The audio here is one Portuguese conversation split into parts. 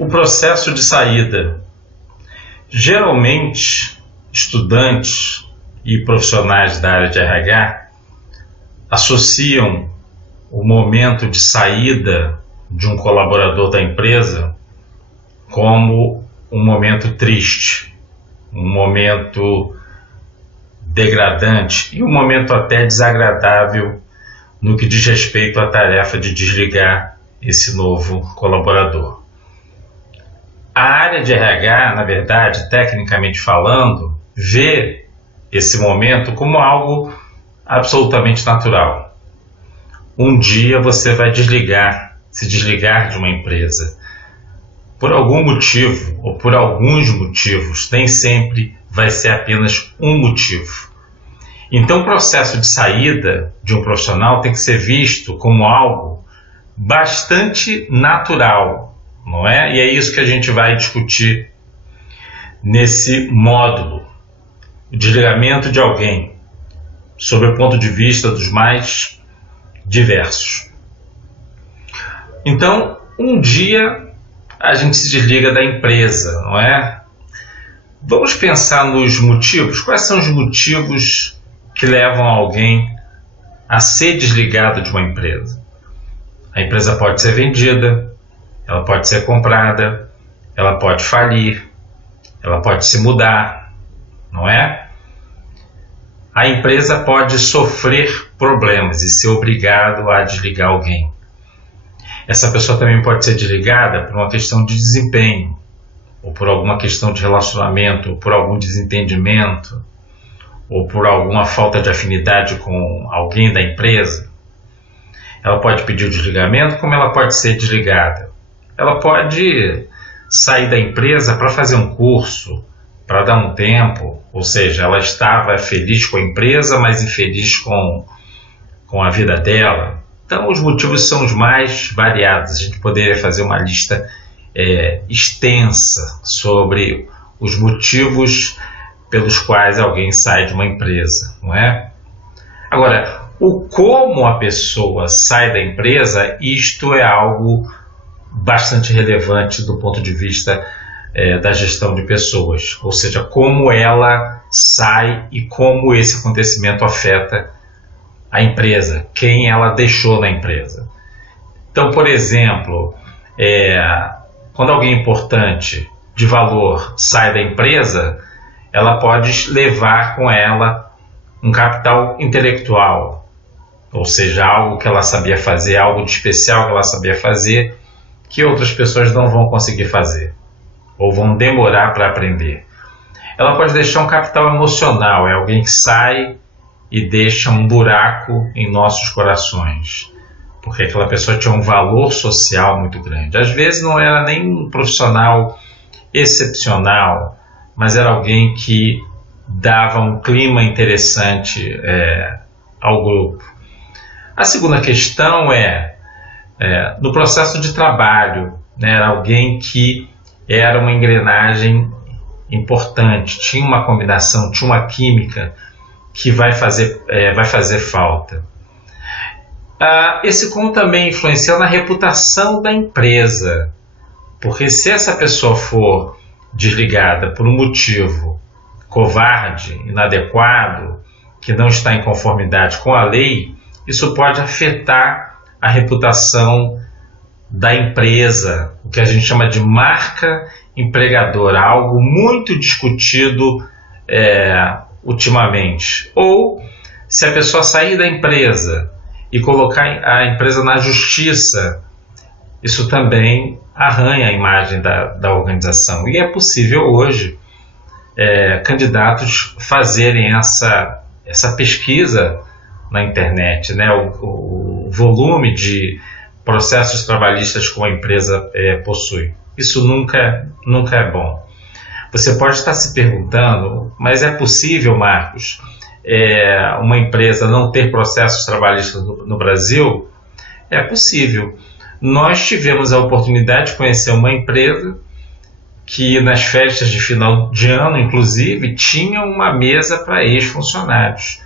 O processo de saída. Geralmente, estudantes e profissionais da área de RH associam o momento de saída de um colaborador da empresa como um momento triste, um momento degradante e um momento até desagradável no que diz respeito à tarefa de desligar esse novo colaborador. A área de RH, na verdade, tecnicamente falando, vê esse momento como algo absolutamente natural. Um dia você vai se desligar de uma empresa. Por algum motivo, ou por alguns motivos, nem sempre vai ser apenas um motivo. Então o processo de saída de um profissional tem que ser visto como algo bastante natural, não é? E é isso que a gente vai discutir nesse módulo, o desligamento de alguém, sob o ponto de vista dos mais diversos. Então, um dia a gente se desliga da empresa, não é? Vamos pensar nos motivos. Quais são os motivos que levam alguém a ser desligado de uma empresa? A empresa pode ser vendida, ela pode ser comprada, ela pode falir, ela pode se mudar, não é? A empresa pode sofrer problemas e ser obrigado a desligar alguém. Essa pessoa também pode ser desligada por uma questão de desempenho, ou por alguma questão de relacionamento, ou por algum desentendimento, ou por alguma falta de afinidade com alguém da empresa. Ela pode pedir o desligamento, como ela pode ser desligada. Ela pode sair da empresa para fazer um curso, para dar um tempo, ou seja, ela estava feliz com a empresa, mas infeliz com a vida dela. Então, os motivos são os mais variados. A gente poderia fazer uma lista extensa sobre os motivos pelos quais alguém sai de uma empresa, não é? Agora, o como a pessoa sai da empresa, isto é algo bastante relevante do ponto de vista da gestão de pessoas, ou seja, como ela sai e como esse acontecimento afeta a empresa, quem ela deixou na empresa. Então, por exemplo, quando alguém importante, de valor, sai da empresa, ela pode levar com ela um capital intelectual, ou seja, algo que ela sabia fazer, algo de especial que ela sabia fazer, que outras pessoas não vão conseguir fazer, ou vão demorar para aprender. Ela pode deixar um capital emocional, é alguém que sai e deixa um buraco em nossos corações, porque aquela pessoa tinha um valor social muito grande. Às vezes não era nem um profissional excepcional, mas era alguém que dava um clima interessante ao grupo. A segunda questão no processo de trabalho, né, era alguém que era uma engrenagem importante, tinha uma combinação, tinha uma química que vai fazer falta. Esse como também influencia na reputação da empresa, porque se essa pessoa for desligada por um motivo covarde, inadequado, que não está em conformidade com a lei, isso pode afetar a reputação da empresa, o que a gente chama de marca empregadora, algo muito discutido ultimamente. Ou se a pessoa sair da empresa e colocar a empresa na justiça, isso também arranha a imagem da organização. E é possível hoje candidatos fazerem essa pesquisa na internet, né? O volume de processos trabalhistas que uma empresa possui. Isso nunca é bom. Você pode estar se perguntando, mas é possível, Marcos, uma empresa não ter processos trabalhistas no Brasil? É possível. Nós tivemos a oportunidade de conhecer uma empresa que nas festas de final de ano, inclusive, tinha uma mesa para ex-funcionários.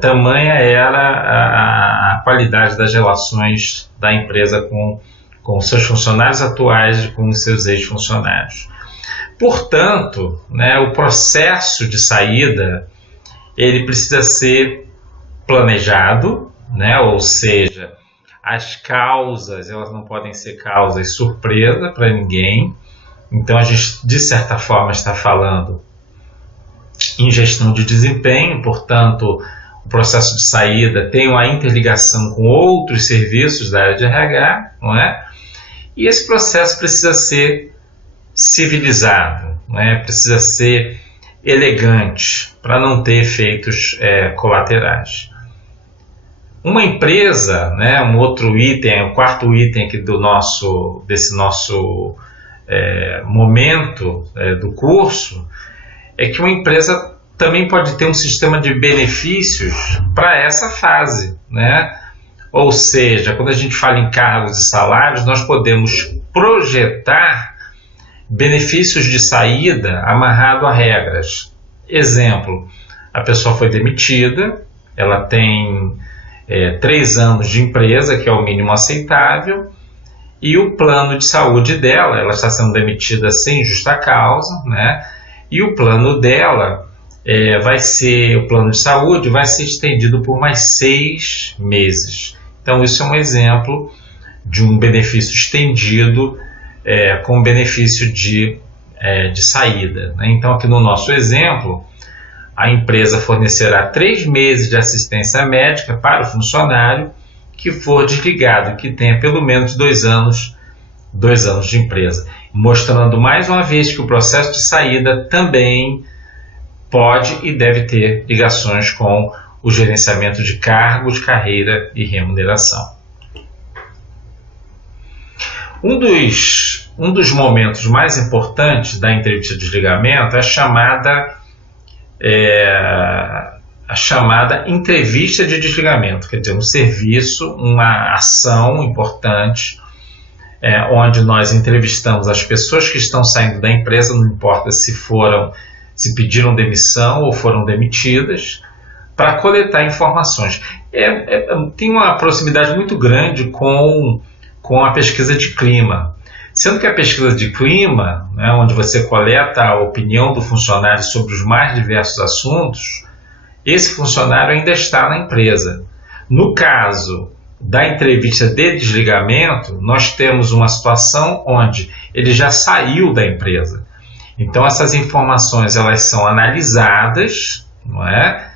Tamanha era a qualidade das relações da empresa com com os seus funcionários atuais e com os seus ex-funcionários. Portanto, né, o processo de saída ele precisa ser planejado, né, ou seja, as causas elas não podem ser causas surpresa para ninguém. Então a gente de certa forma está falando em gestão de desempenho, portanto o processo de saída tem uma interligação com outros serviços da área de RH, não é? E esse processo precisa ser civilizado, não é? Precisa ser elegante para não ter efeitos colaterais. Uma empresa, né, um outro item, o quarto item aqui desse nosso momento do curso, é que uma empresa também pode ter um sistema de benefícios para essa fase, né? Ou seja, quando a gente fala em cargos e salários, nós podemos projetar benefícios de saída amarrado a regras. Exemplo, a pessoa foi demitida, ela tem 3 anos de empresa, que é o mínimo aceitável, e o plano de saúde dela, ela está sendo demitida sem justa causa, né? E o plano dela o plano de saúde vai ser estendido por mais 6 meses. Então isso é um exemplo de um benefício estendido com benefício de saída, né? Então aqui no nosso exemplo, a empresa fornecerá 3 meses de assistência médica para o funcionário que for desligado, que tenha pelo menos 2 anos de empresa, mostrando mais uma vez que o processo de saída também pode e deve ter ligações com o gerenciamento de cargos, carreira e remuneração. Um dos momentos mais importantes da entrevista de desligamento é a chamada entrevista de desligamento, quer dizer, um serviço, uma ação importante, onde nós entrevistamos as pessoas que estão saindo da empresa, não importa se pediram demissão ou foram demitidas, para coletar informações. Tem uma proximidade muito grande com a pesquisa de clima, sendo que a pesquisa de clima, né, onde você coleta a opinião do funcionário sobre os mais diversos assuntos, esse funcionário ainda está na empresa. No caso da entrevista de desligamento, nós temos uma situação onde ele já saiu da empresa. Então essas informações elas são analisadas, não é?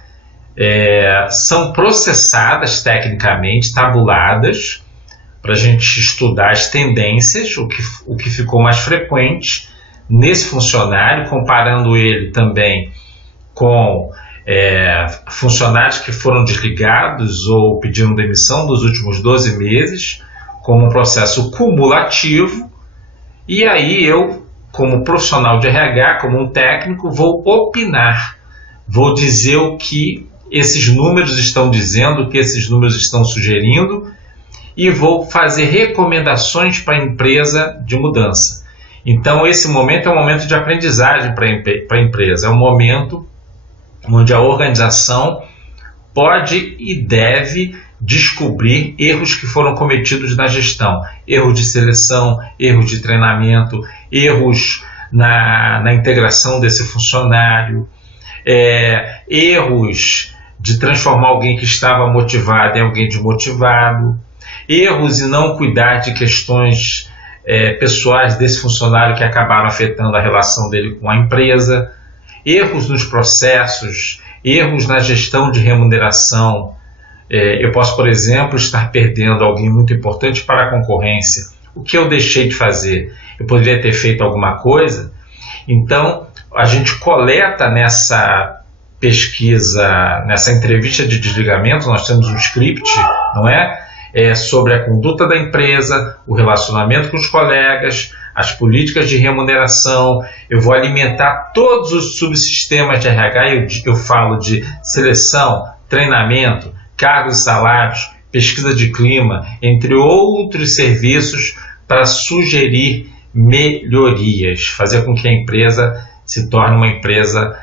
São processadas tecnicamente, tabuladas, para a gente estudar as tendências, o que ficou mais frequente nesse funcionário, comparando ele também com funcionários que foram desligados ou pediram demissão nos últimos 12 meses, como um processo cumulativo. E aí eu, como profissional de RH, como um técnico, vou opinar, vou dizer o que esses números estão dizendo, o que esses números estão sugerindo, e vou fazer recomendações para a empresa de mudança. Então esse momento é um momento de aprendizagem para a empresa, é um momento onde a organização pode e deve descobrir erros que foram cometidos na gestão, erros de seleção, erros de treinamento, erros na integração desse funcionário, erros de transformar alguém que estava motivado em alguém desmotivado, erros em não cuidar de questões pessoais desse funcionário que acabaram afetando a relação dele com a empresa, erros nos processos, erros na gestão de remuneração. Eu posso, por exemplo, estar perdendo alguém muito importante para a concorrência. O que eu deixei de fazer? Eu poderia ter feito alguma coisa? Então, a gente coleta nessa pesquisa, nessa entrevista de desligamento, nós temos um script, não é? Sobre a conduta da empresa, o relacionamento com os colegas, as políticas de remuneração. Eu vou alimentar todos os subsistemas de RH, eu falo de seleção, treinamento, cargos e salários, pesquisa de clima, entre outros serviços, para sugerir melhorias, fazer com que a empresa se torne uma empresa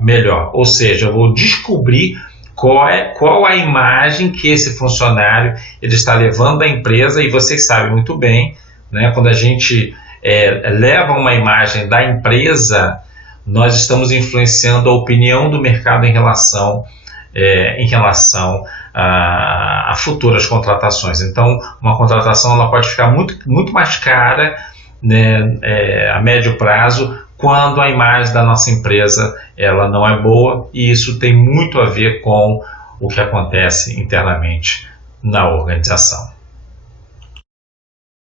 melhor. Ou seja, eu vou descobrir qual a imagem que esse funcionário ele está levando à empresa, e vocês sabem muito bem, né, quando a gente leva uma imagem da empresa, nós estamos influenciando a opinião do mercado em relação a futuras contratações. Então, uma contratação ela pode ficar muito mais cara, né, a médio prazo, quando a imagem da nossa empresa ela não é boa, e isso tem muito a ver com o que acontece internamente na organização.